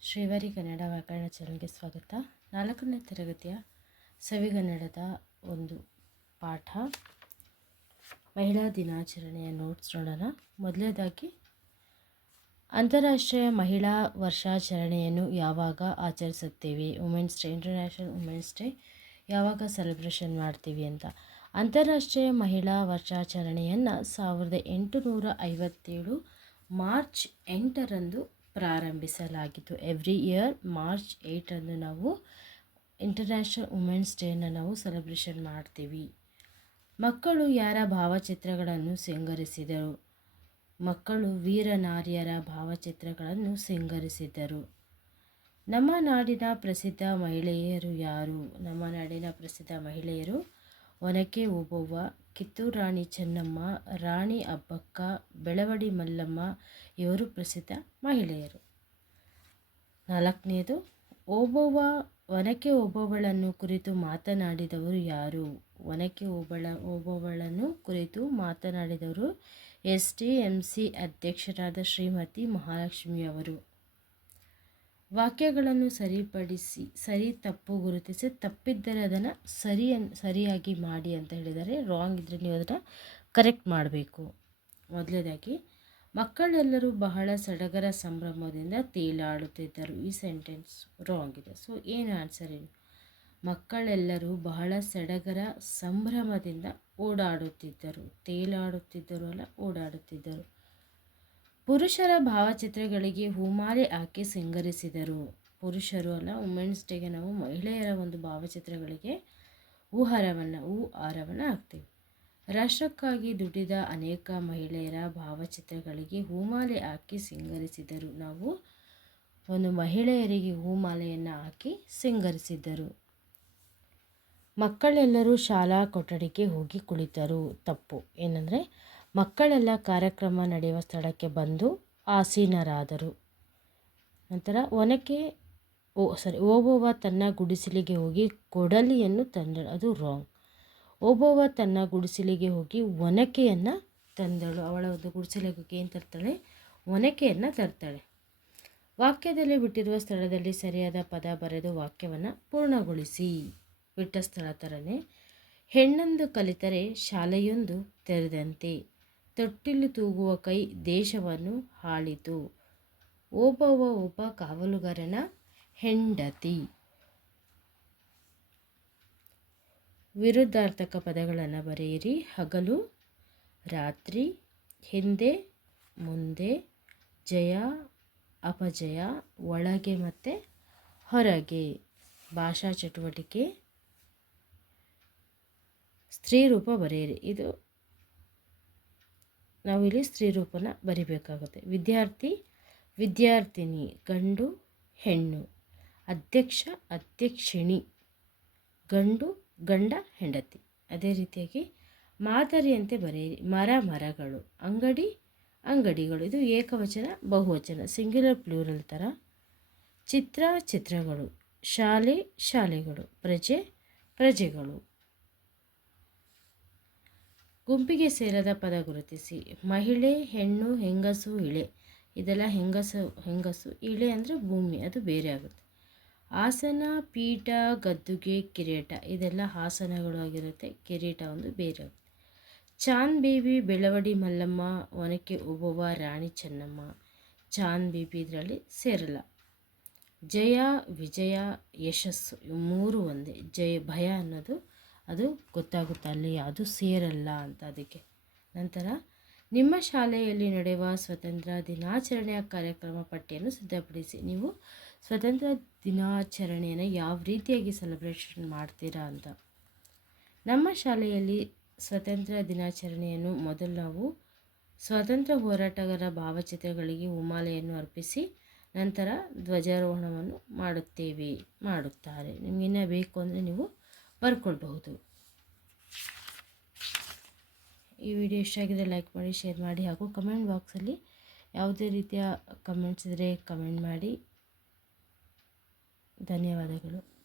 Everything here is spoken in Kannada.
ಶ್ರೀವಾರಿ ಕನ್ನಡ ವ್ಯಾಕರಣ ಚಾನಲ್ಗೆ ಸ್ವಾಗತ. ನಾಲ್ಕನೇ ತರಗತಿಯ ಸವಿಗನ್ನಡದ ಒಂದು ಪಾಠ. ಮಹಿಳಾ ದಿನಾಚರಣೆಯ ನೋಟ್ಸ್ ನೋಡೋಣ. ಮೊದಲನೇದಾಗಿ, ಅಂತಾರಾಷ್ಟ್ರೀಯ ಮಹಿಳಾ ವರ್ಷಾಚರಣೆಯನ್ನು ಯಾವಾಗ ಆಚರಿಸುತ್ತೇವೆ? Women's day international women's day ಯಾವಾಗ ಸೆಲೆಬ್ರೇಷನ್ ಮಾಡ್ತೀವಿ ಅಂತ. ಅಂತಾರಾಷ್ಟ್ರೀಯ ಮಹಿಳಾ ವರ್ಷಾಚರಣೆಯನ್ನು ಸಾವಿರದ ಎಂಟುನೂರ ಐವತ್ತೇಳು ಮಾರ್ಚ್ ಎಂಟರಂದು ಪ್ರಾರಂಭಿಸಲಾಗಿತ್ತು. ಎವ್ರಿ ಇಯರ್ ಮಾರ್ಚ್ ಏಯ್ಟಂದು ನಾವು ಇಂಟರ್ನ್ಯಾಷನಲ್ ವುಮೆನ್ಸ್ ಡೇನ ನಾವು ಸೆಲೆಬ್ರೇಷನ್ ಮಾಡ್ತೀವಿ. ಮಕ್ಕಳು ಯಾರ ಭಾವಚಿತ್ರಗಳನ್ನು ಸಿಂಗರಿಸಿದರು? ಮಕ್ಕಳು ವೀರ ನಾರಿಯರ ಭಾವಚಿತ್ರಗಳನ್ನು ಸಿಂಗರಿಸಿದರು. ನಮ್ಮ ನಾಡಿನ ಪ್ರಸಿದ್ಧ ಮಹಿಳೆಯರು ಯಾರು? ನಮ್ಮ ನಾಡಿನ ಪ್ರಸಿದ್ಧ ಮಹಿಳೆಯರು ಒನಕೆ ಓಬವ್ವ ಕಿತ್ತೂರು ರಾಣಿ ಚೆನ್ನಮ್ಮ, ರಾಣಿ ಅಬ್ಬಕ್ಕ, ಬೆಳವಡಿ ಮಲ್ಲಮ್ಮ ಇವರು ಪ್ರಸಿದ್ಧ ಮಹಿಳೆಯರು. ನಾಲ್ಕನೇದು, ಓಬವ್ವ ಒನಕೆ ಓಬವ್ವಳನ್ನು ಕುರಿತು ಮಾತನಾಡಿದವರು ಯಾರು? ಒನಕೆ ಓಬಳ, ಓಬವ್ವಳನ್ನು ಕುರಿತು ಮಾತನಾಡಿದವರು ಎಸ್ ಟಿ ಎಂ ಸಿ ಅಧ್ಯಕ್ಷರಾದ ಶ್ರೀಮತಿ ಮಹಾಲಕ್ಷ್ಮಿಯವರು ವಾಕ್ಯಗಳನ್ನು ಸರಿಪಡಿಸಿ, ಸರಿ ತಪ್ಪು ಗುರುತಿಸಿ, ತಪ್ಪಿದ್ದರೆ ಅದನ್ನು ಸರಿ ಸರಿಯಾಗಿ ಮಾಡಿ ಅಂತ ಹೇಳಿದರೆ ರಾಂಗ್ ಇದ್ದರೆ ನೀವು ಅದನ್ನು ಕರೆಕ್ಟ್ ಮಾಡಬೇಕು. ಮೊದಲನೇದಾಗಿ, ಮಕ್ಕಳೆಲ್ಲರೂ ಬಹಳ ಸಡಗರ ಸಂಭ್ರಮದಿಂದ ತೇಲಾಡುತ್ತಿದ್ದರು. ಈ ಸೆಂಟೆನ್ಸ್ ರಾಂಗ್ ಇದೆ. ಸೊ ಏನು ಆನ್ಸರ್ ಏನು ಮಕ್ಕಳೆಲ್ಲರೂ ಬಹಳ ಸಡಗರ ಸಂಭ್ರಮದಿಂದ ಓಡಾಡುತ್ತಿದ್ದರು. ತೇಲಾಡುತ್ತಿದ್ದರು ಅಲ್ಲ, ಓಡಾಡುತ್ತಿದ್ದರು. ಪುರುಷರ ಭಾವಚಿತ್ರಗಳಿಗೆ ಹೂಮಾಲೆ ಹಾಕಿ ಸಿಂಗರಿಸಿದರು. ಪುರುಷರು ಅಲ್ಲ ವುಮೆನ್ಸ್ ಡೇಗೆ ನಾವು ಮಹಿಳೆಯರ ಒಂದು ಭಾವಚಿತ್ರಗಳಿಗೆ ಹೂಹಾರವನ್ನು ಹೂ ಹಾರವನ್ನು ಹಾಕ್ತೀವಿ. ರಾಷ್ಟ್ರಕ್ಕಾಗಿ ದುಡಿದ ಅನೇಕ ಮಹಿಳೆಯರ ಭಾವಚಿತ್ರಗಳಿಗೆ ಹೂಮಾಲೆ ಹಾಕಿ ಸಿಂಗರಿಸಿದರು. ನಾವು ಒಂದು ಮಹಿಳೆಯರಿಗೆ ಹೂಮಾಲೆಯನ್ನು ಹಾಕಿ ಸಿಂಗರಿಸಿದ್ದರು ಮಕ್ಕಳೆಲ್ಲರೂ ಶಾಲಾ ಕೊಠಡಿಗೆ ಹೋಗಿ ಕುಳಿತರು. ತಪ್ಪು. ಏನಂದರೆ ಮಕ್ಕಳೆಲ್ಲ ಕಾರ್ಯಕ್ರಮ ನಡೆಯುವ ಸ್ಥಳಕ್ಕೆ ಬಂದು ಆಸೀನರಾದರು. ನಂತರ ಒನಕೆ ಓ, ಸಾರಿ, ಓಬವ್ವ ತನ್ನ ಗುಡಿಸಲಿಗೆ ಹೋಗಿ ಕೊಡಲಿಯನ್ನು ತಂದಳು. ಅದು ರಾಂಗ್ ಓಬವ್ವ ತನ್ನ ಗುಡಿಸಲಿಗೆ ಹೋಗಿ ಒನಕೆಯನ್ನು ತಂದಳು. ಅವಳ ಒಂದು ಗುಡಿಸಲಿಗೆ ಹೋಗಿ ಏನು ತರ್ತಾಳೆ? ಒನಕೆಯನ್ನು ತರ್ತಾಳೆ. ವಾಕ್ಯದಲ್ಲಿ ಬಿಟ್ಟಿರುವ ಸ್ಥಳದಲ್ಲಿ ಸರಿಯಾದ ಪದ ಬರೆದು ವಾಕ್ಯವನ್ನು ಪೂರ್ಣಗೊಳಿಸಿ. ಬಿಟ್ಟ ಸ್ಥಳ ಥರನೇ ಹೆಣ್ಣೊಂದು ಕಲಿತರೆ ಶಾಲೆಯೊಂದು ತೆರೆದಂತೆ. ತೊಟ್ಟಿಲು ತೂಗುವ ಕೈ ದೇಶವನ್ನು ಆಳಿತು ಒಬ್ಬವ ಒಬ್ಬ ಕಾವಲುಗಾರನ ಹೆಂಡತಿ. ವಿರುದ್ಧಾರ್ಥಕ ಪದಗಳನ್ನು ಬರೆಯಿರಿ. ಹಗಲು, ರಾತ್ರಿ, ಹಿಂದೆ, ಮುಂದೆ, ಜಯ, ಅಪಜಯ, ಒಳಗೆ ಮತ್ತು ಹೊರಗೆ. ಭಾಷಾ ಚಟುವಟಿಕೆ ಸ್ತ್ರೀ ರೂಪ ಬರೆಯಿರಿ. ಇದು ನಾವಿಲ್ಲಿ ಸ್ತ್ರೀರೂಪನ ಬರಿಬೇಕಾಗುತ್ತೆ. ವಿದ್ಯಾರ್ಥಿ, ವಿದ್ಯಾರ್ಥಿನಿ, ಗಂಡು, ಹೆಣ್ಣು, ಅಧ್ಯಕ್ಷ, ಅಧ್ಯಕ್ಷಿಣಿ, ಗಂಡು, ಗಂಡ, ಹೆಂಡತಿ. ಅದೇ ರೀತಿಯಾಗಿ ಮಾದರಿಯಂತೆ ಬರೆಯಿರಿ. ಮರ, ಮರಗಳು, ಅಂಗಡಿ, ಅಂಗಡಿಗಳು. ಇದು ಏಕವಚನ, ಬಹುವಚನ ಸಿಂಗ್ಯುಲರ್ ಪ್ಲೂರಲ್ ಥರ ಚಿತ್ರ, ಚಿತ್ರಗಳು, ಶಾಲೆ, ಶಾಲೆಗಳು, ಪ್ರಜೆ, ಪ್ರಜೆಗಳು. ಗುಂಪಿಗೆ ಸೇರದ ಪದ ಗುರುತಿಸಿ, ಮಹಿಳೆ, ಹೆಣ್ಣು, ಹೆಂಗಸು, ಇಳೆ. ಇದೆಲ್ಲ ಹೆಂಗಸು ಹೆಂಗಸು, ಇಳೆ ಅಂದರೆ ಭೂಮಿ, ಅದು ಬೇರೆ ಆಗುತ್ತೆ. ಆಸನ, ಪೀಠ, ಗದ್ದುಗೆ, ಕಿರೀಟ, ಇದೆಲ್ಲ ಆಸನಗಳು ಆಗಿರುತ್ತೆ, ಕಿರೀಟ ಒಂದು ಬೇರೆ ಆಗುತ್ತೆ. ಚಾಂದ್ ಬೇಬಿ ಬೆಳವಡಿ ಮಲ್ಲಮ್ಮ, ಒನಕೆ ಓಬವ್ವ ರಾಣಿ ಚೆನ್ನಮ್ಮ, ಚಾಂದ್ ಬೇಬಿ ಇದರಲ್ಲಿ ಸೇರಲ್ಲ. ಜಯ, ವಿಜಯ, ಯಶಸ್ಸು ಮೂರು ಒಂದೇ. ಜಯ, ಭಯ ಅನ್ನೋದು ಅದು ಗೊತ್ತಾಗುತ್ತೆ, ಅಲ್ಲಿ ಅದು ಸೇರಲ್ಲ ಅಂತ ಅದಕ್ಕೆ. ನಂತರ, ನಿಮ್ಮ ಶಾಲೆಯಲ್ಲಿ ನಡೆಯುವ ಸ್ವತಂತ್ರ ದಿನಾಚರಣೆಯ ಕಾರ್ಯಕ್ರಮ ಪಟ್ಟಿಯನ್ನು ಸಿದ್ಧಪಡಿಸಿ. ನೀವು ಸ್ವತಂತ್ರ ದಿನಾಚರಣೆಯನ್ನು ಯಾವ ರೀತಿಯಾಗಿ ಸೆಲೆಬ್ರೇಷನ್ ಮಾಡ್ತೀರಾ ಅಂತ. ನಮ್ಮ ಶಾಲೆಯಲ್ಲಿ ಸ್ವತಂತ್ರ ದಿನಾಚರಣೆಯನ್ನು ಮೊದಲು ನಾವು ಸ್ವಾತಂತ್ರ್ಯ ಹೋರಾಟಗಾರ ಭಾವಚಿತ್ರಗಳಿಗೆ ಉಮಾಲೆಯನ್ನು ಅರ್ಪಿಸಿ, ನಂತರ ಧ್ವಜಾರೋಹಣವನ್ನು ಮಾಡುತ್ತೇವೆ, ಮಾಡುತ್ತಾರೆ. ನಿಮಗಿನ್ನ ಬೇಕು ಅಂದರೆ ನೀವು ಬರ್ಕೊಳ್ಬಹುದು. ಈ ವಿಡಿಯೋ ಇಷ್ಟ ಆಗಿದೆ ಲೈಕ್ ಮಾಡಿ, ಶೇರ್ ಮಾಡಿ ಹಾಗೂ ಕಮೆಂಟ್ ಬಾಕ್ಸಲ್ಲಿ ಯಾವುದೇ ರೀತಿಯ ಕಮೆಂಟ್ಸ್ ಇದ್ದರೆ ಕಮೆಂಟ್ ಮಾಡಿ. ಧನ್ಯವಾದಗಳು.